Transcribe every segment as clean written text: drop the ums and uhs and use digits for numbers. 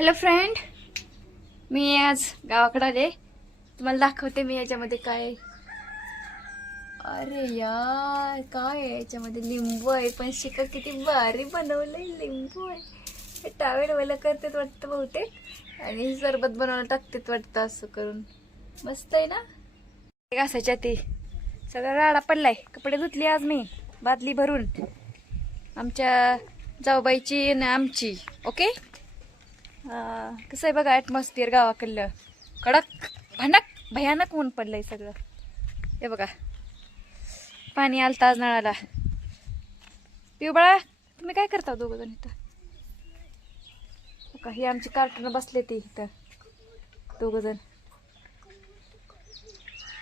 Hello friend, मी आज गावाकडे आले. तुम्हाला दाखवते मी याच्यामध्ये काय आहे. अरे यार, काय आहे याच्यामध्ये? लिंबू आहे. पण शिका किती भारी बनवलंय. लिंबू आहे. टावेल वला करतेत वाटतं बहुतेक, आणि सरबत बनवायला टाकतेत वाटतं. असं करून मस्त आहे ना. घासायच्या ती सगळा राडा पडलाय. कपडे धुतली आज मी बादली भरून, आमच्या जाऊबाईची आणि आमची. ओके, कसं आहे बघा ॲटमॉस्फिअर गावाकडलं. कडक भयानक ऊन पडलंय सगळं. हे बघा, पाणी आलतं आज नळाला. पिऊ बाळा, तुम्ही काय करता दोघं जण इथं? बघा, ही आमची कार्टून बसले ती इथं दोघं जण.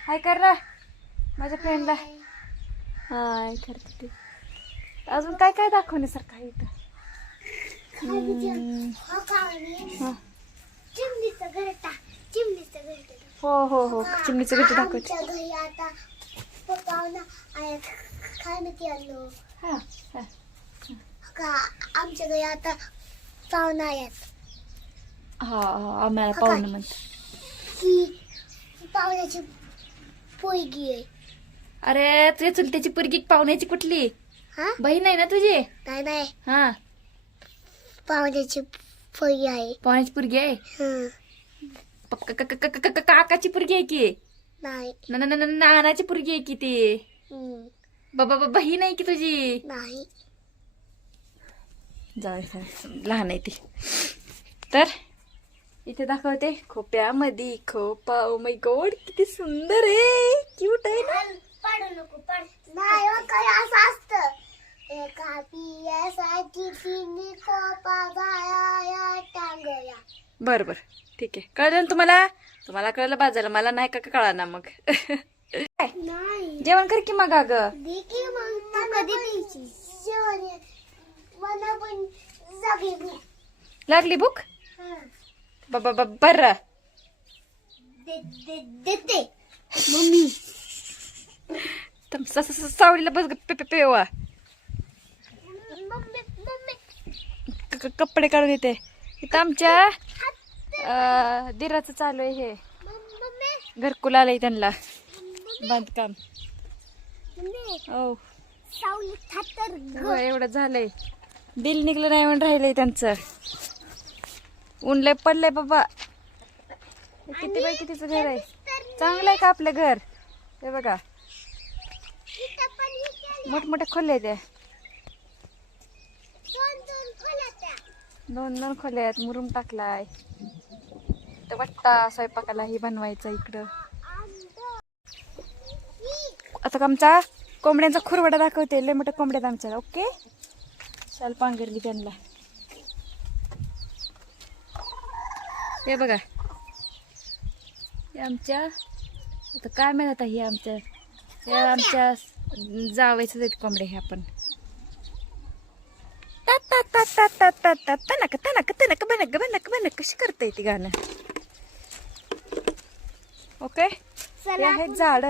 हाय कर रा माझ्या फ्रेंडला. हाय करते ते. अजून काय काय दाखवण्यासारखं आहे इथं? हो हो हो, चिमणीचं घरटं दाखवते. आमच्या घरी आता पाहुणा आहेत. हा हा, आम्हाला पाहुणं म्हणतात. ही पाहुण्याची पोरगी आहे. अरे तुझ्या चुलत्याची पोरगी पाहुण्याची कुठली? हा, बहीण आहे ना तुझी? नाही नाही, हा, पाहुण्याची पोरगी आहे. पाहुण्याची पोरगी आहे. हं, काकाची पोरगी आहे की? नाही. नानाची पोरगी आहे की ती? हं, बाबा बहीण आहे की तुझी? नाही. जाऊ, लहान आहे ती. तर इथे दाखवते खोप्यामध्ये खोपा. ओ माय गॉड, किती सुंदर आहे, क्यूट आहे ना. पाडू नको, पाड. नाही हो, काय असं असतं. एका पियासाठी तिने खोपा गाया टांगया. बर बर, ठीक आहे. कळलं ना तुम्हाला? तुम्हाला कळलं बाजारला, मला नाही का कळा ना. मग नाही, जेवण कर की मग. अगं देखी मग तू कधी द्यायची जेवण? मला पण जागी भूक. लागली भूक? हं, बाबा बर. देते मम्मी. सावलीला बस पेवा. मम्मी मम्मी कपडे काढून येते. इथं आमच्या दिराचं चालू आहे हे मम्मी घरकुल आलंय त्यांना बांधकाम. ओ सावलीत हातर हो, एवढं झालंय. बिल निघलं नाही म्हणून राहिलंय त्यांचं. ऊन लय पडलंय बाबा. हे किती बाय कितीचं घर आहे. चांगलं आहे का आपलं घर? हे बघा, मोठमोठ्या खोल्या आहेत. दोन खोल्या आहेत. मुरुम टाकलाय. तर वाटता स्वयंपाकालाही बनवायचा इकडं. आता आमचा कोंबड्यांचा खुरवडा दाखवते. लय मोठ्या कोंबड्यात आमच्या. ओके, शाल पांघरली त्यांना. हे बघा, हे आमच्या, आता काय माहित, हे आमच्या जावायचं आहेत कोंबडे. हे आपण तनक कशी करते ती गाणं. ओके, हे आहेत झाड.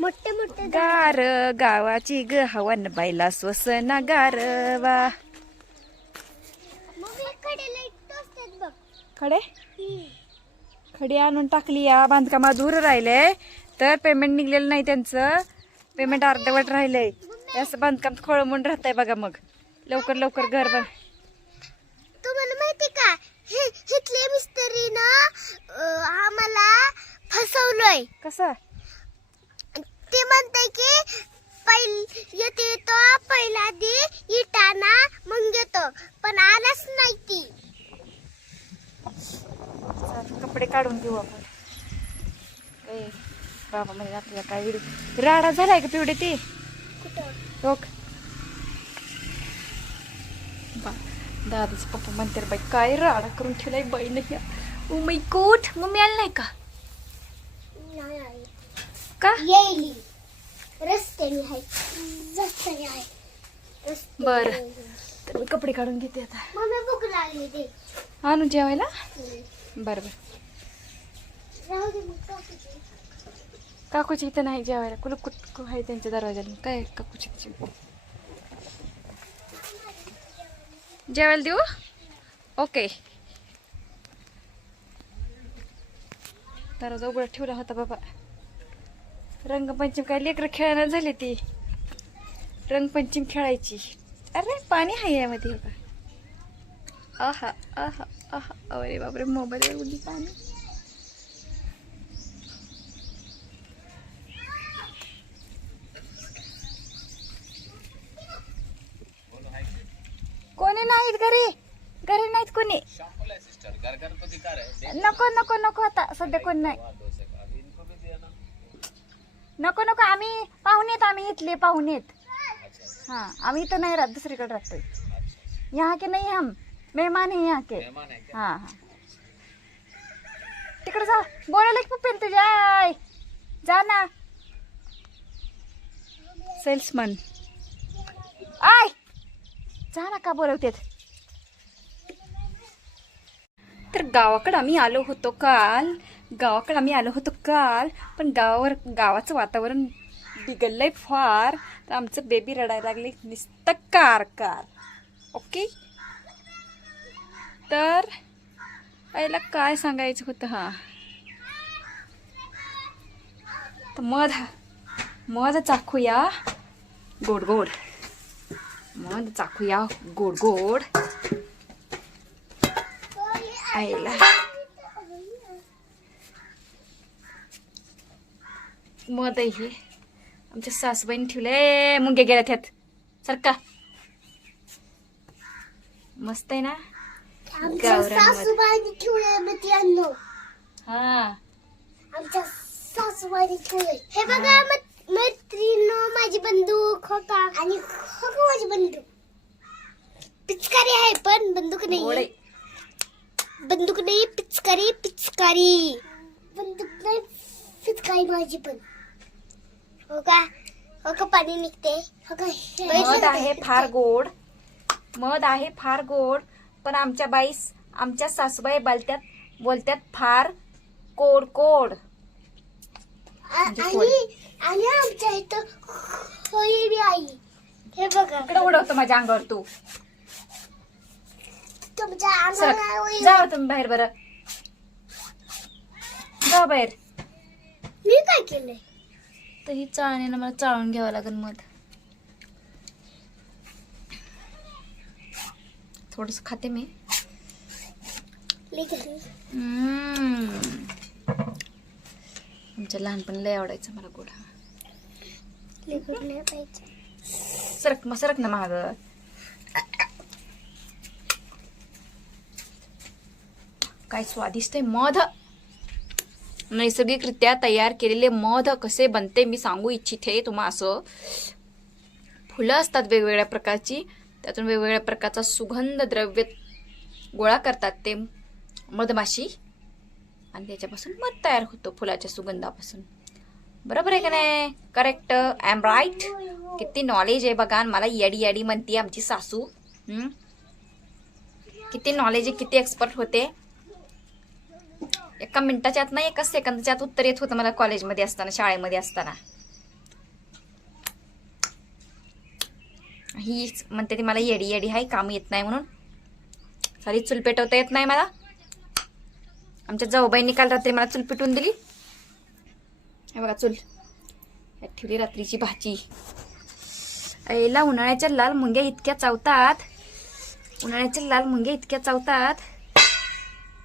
मोठे मोठे गार गावाची ग हवन बायला स्वसना गारवा. बघ. खडे खडी आणून टाकली. या बांधकाम दूर राहिलंय, तर पेमेंट निघलेलं नाही त्यांचं. पेमेंट अर्धवट राहिलंय. असं बांधकाम खोळंबून राहतंय बघा. मग लवकर लवकर घर बन. तुम्हाला माहिती का, हिथले मिस्त्री ना आम्हाला फसवलंय. कसं? ते म्हणताय की येते तो पहिला दे इटाना मग येतो, पण आलाच नाही ती. कपडे काढून घेऊ आपण. ए बाबा, म्हणजे आपल्याला काय व्हिडिओ राडा झालाय का पिवडे ते? रोक दादाच पप्पा म्हणते बाई, काय राडा करून ठेवलाय बाई. नाही ओ माय गॉड, मम्मी आली नाही का? नाही का? येईल रस्त्याने आहे, रस्त्याने आहे. बर, तर मी कपडे काढून घेते आता. मम्मी भूक लागली ते आणू जेवायला. बर बर, राहू दे मग काकीची. काकूची इथं नाही जेवायला. कुलूप कुठ आहे त्यांच्या दरवाजाला. काय काकूची जेवायला देऊ? ओके. दरवाजा उघडा ठेवला होता बाबा. रंगपंचमी काय लेकरं खेळायला झाली ती. रंगपंचमी खेळायची. अरे पाणी आहे यामध्ये बघा. आहा आहा आहा. अरे बापरे, मोबाईल उडी पाणी. कोणी नाहीत घरी. घरी नाहीत कोणी. नको नको नको आता सध्या कोण नाही. नको नको, आम्ही पाहुणेत. आम्ही इथले पाहुणेत. हाँ, आम्ही इथं नाही राहत, दुसरीकडे राहतोय. यहाँ के नहीं, हम मेहमान है यहाँ के. हाँ हाँ, तिकडे जा. बोलायला की पप्पी तुझ्या. जा ना. सेल्समन आय, जा ना. का बोलवतेत. तर गावाकडे आम्ही आलो होतो काल. पण गावाचं वातावरण बिघडलंय फार. तर आमचं बेबी रडायला लागले नुसतं कार कार. ओके, तर आईला काय सांगायचं होतं. हा, तर मध चाखूया गोड गोड. मध चाखूया गोड गोड. आईला मध आहे. आमच्या सासूबाईने ठेवले. मुंगे गेल्यात ह्यात. सरका. मस्त आहे ना. सासूबाईने ठेवलंय मित्रांनो. हा, आमच्या सासूबाईने ठेवलंय. हे बघा मैत्रिणींनो, माझी बंदूक हो का. आणि हो का माझी बंदूक. पिचकारी आहे पण बंदूक नाही. बंदूक नाही, पिचकारी. बंदूक नाही, पिचकारी माझी पण. हो का पाणी निघते. हो का. मध आहे फार गोड. मध आहे फार गोड. पण आमच्या सासूबाई बोलतात फार कोड कोड. आणि आमच्या इथं होळी बी आई. हे बघा, इकडे उडवतो माझ्या अंगावर तू. तुमच्या अंगावर जा तुम्ही बाहेर. बरं, जा बाहेर. मी काय केलंय. तर ही चाळणीनं मला चाळून घ्यावं लागेल मध. थोडस खाते मी. आमच्या लहानपणी लय आवडायचं मला गोड. सरक ना माग. काय स्वादिष्ट आहे मध. नैसर्गिकरित्या तयार केलेले मध कसे बनते मी सांगू इच्छिते तुम्हा. असं फुलं असतात वेगवेगळ्या प्रकारची. त्यातून वेगवेगळ्या प्रकारचा सुगंध द्रव्य गोळा करतात ते मधमाशी. आणि त्याच्यापासून मध तयार होतो फुलाच्या सुगंधापासून. बरोबर आहे का नाही. करेक्ट. I am right. किती नॉलेज आहे बघा. मला याडी म्हणते आमची सासू. किती नॉलेज आहे, किती एक्सपर्ट होते. एका मिनिटाच्या आत नाही, एका सेकंदाच्या आत उत्तर येत होतं मला कॉलेजमध्ये असताना, शाळेमध्ये असताना. ही म्हणते ती मला येडी आहे, काम येत नाही म्हणून. सारी चूल पेटवता येत नाही मला. आमच्या जाऊबाईंनी काल रात्री मला चूल पेटवून दिली. हे बघा चूल ठेवली रात्रीची भाजी. ऐला उन्हाळ्याच्या लाल मुंग्या इतक्या चावतात.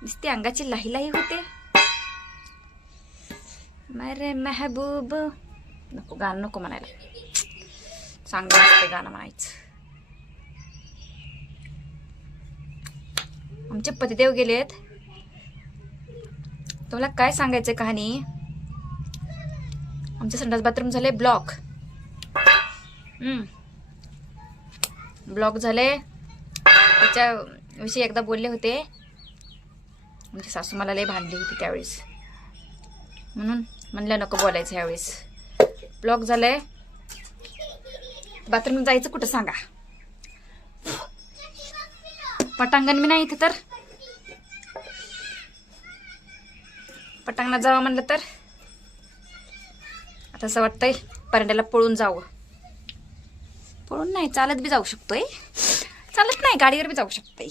नुसती अंगाची लाही होते. मेरे महबूब. नको गाणं नको म्हणायला. चांगलं असते गाणं म्हणायचं. आमचे पतिदेव गेलेत. तुम्हाला काय सांगायचं कहाणी. आमचे संडास बाथरूम झाले ब्लॉक. ब्लॉक झाले. त्याच्याविषयी एकदा बोलले होते. आमची सासू मला लय भांडली होती त्यावेळेस. म्हणून म्हणलं नको बोलायचं ह्यावेळेस. ब्लॉक झालंय. बाथरूम जायचं कुठं सांगा. पटांगण मी नाही इथं. तर पटांगणात जावं म्हणलं तर आता असं वाटतंय परंड्याला पळून जावं. पळून नाही, चालत बी जाऊ शकतोय. चालत नाही, गाडीवर बी जाऊ शकतोय.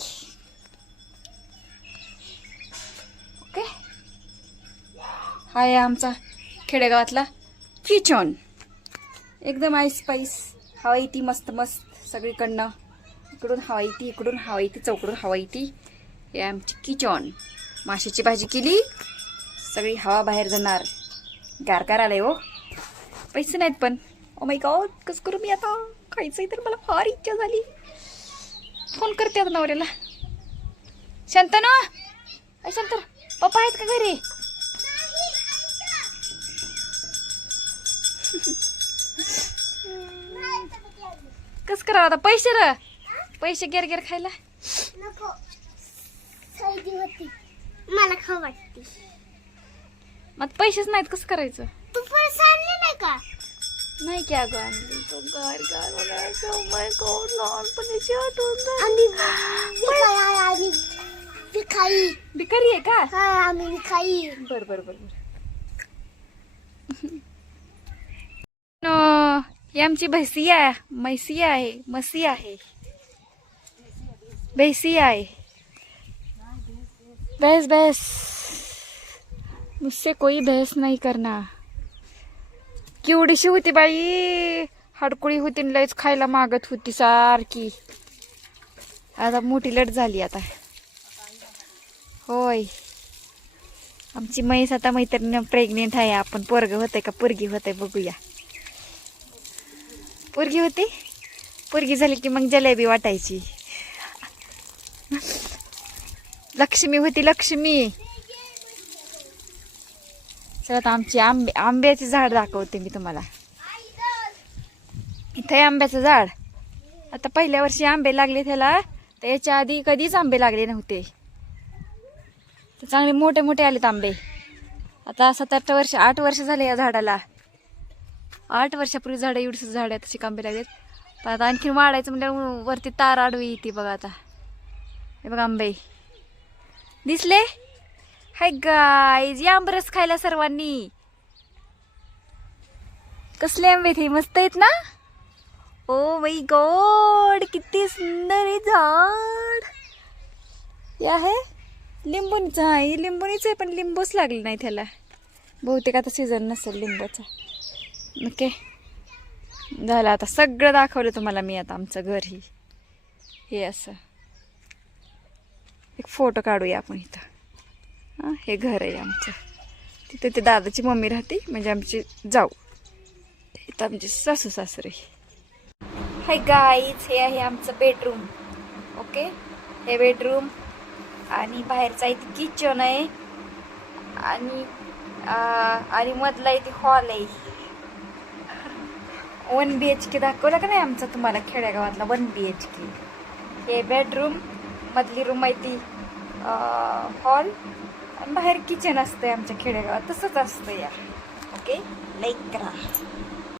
हा आहे आमचा खेडेगावातला किचन. एकदम आईस पाईस, हवा येते मस्त मस्त सगळीकडनं. इकडून हवा येते, इकडून हवा येते, चौकडून हवा येते. हे आमची किचन. माशाची भाजी केली, सगळी हवा बाहेर जाणार. गार आलंय हो. पैसे नाहीत पण. ओ माय गॉड, कसं करू मी आता? खायचंय तर मला फार इच्छा झाली. फोन करते आता नवऱ्याला. शांतनु, अय शांतनु, पप्पा आहेत का घरी? कस करा आता? पैसे र पैसे गेर खायला नको, सर्दी होती, मला खाऊ वाटते. मग पैसेच नाहीत, कसं करायचं? तू पैसे आणले नाही का? नाही की अगं आणली. तो गार बोलायचं. माय गॉड, लहानपणीची आठवण. आम्ही भिकारी. भिकारी आहे का? हा, आम्ही भिकारी. बर. ही आमची म्हैसिया आहे. म्हशी आहे. भैंस. मुझसे कोई बहस नहीं करना. केवढीशी होती बाई, हडकुळी होती, लयच खायला मागत होती सारखी. आता मोठी लट झाली आता. होय, आमची म्हैस आता मैत्रीण प्रेग्नेंट आहे. आपण पोरग होतंय का पोरगी होतंय बघूया. पोरगी झाली की मग जलेबी वाटायची. लक्ष्मी होती, लक्ष्मी. चला आता आमची आंब्याचे झाड दाखवते मी तुम्हाला. इथं आहे आंब्याचं झाड. आता पहिल्या वर्षी आंबे लागले त्याला, तर याच्या आधी कधीच आंबे लागले नव्हते. तर चांगले मोठे आलेत आंबे. आता 8 वर्ष झाले या झाडाला. 8 वर्षापूर्वी झाड एवढीच झाड आहे, तशी आंबे लागलेत. पण आता आणखीन वाढायचं म्हणजे वरती तार आडवी येते बघा. आता हे बघा आंबे दिसले. हाय गाईज, या आंबरस खायला सर्वांनी. कसले आंबे ते मस्त आहेत ना. ओ माय गॉड, किती सुंदर आहे झाड. हे आहे लिंबूचं. हा, हे लिंबूनीच आहे, पण लिंबूच लागले नाही त्याला. बहुतेक आता सीझन नसेल लिंबाचा. ओके, झालं आता. सगळं दाखवलं तुम्हाला मी आता आमचं घर. हे असं एक फोटो काढूया आपण इथं. हां, हे घर आहे आमचं. तिथे ते दादाची मम्मी राहते, म्हणजे आमची जाऊ. इथं आमचे सासू सासरे. हाय गाईज, हे आहे आमचं बेडरूम. ओके, हे बेडरूम. आणि बाहेरचा इथे किचन आहे. आणि मधला इथे हॉल आहे. 1 BHK दाखवला का नाही आमचा तुम्हाला खेड्यागावातला 1 BHK. हे बेडरूम, मधली रूम आहे ती हॉल, आणि बाहेर किचन असतंय. आमच्या खेडेगावात तसंच असतं या. ओके, लाईक करा.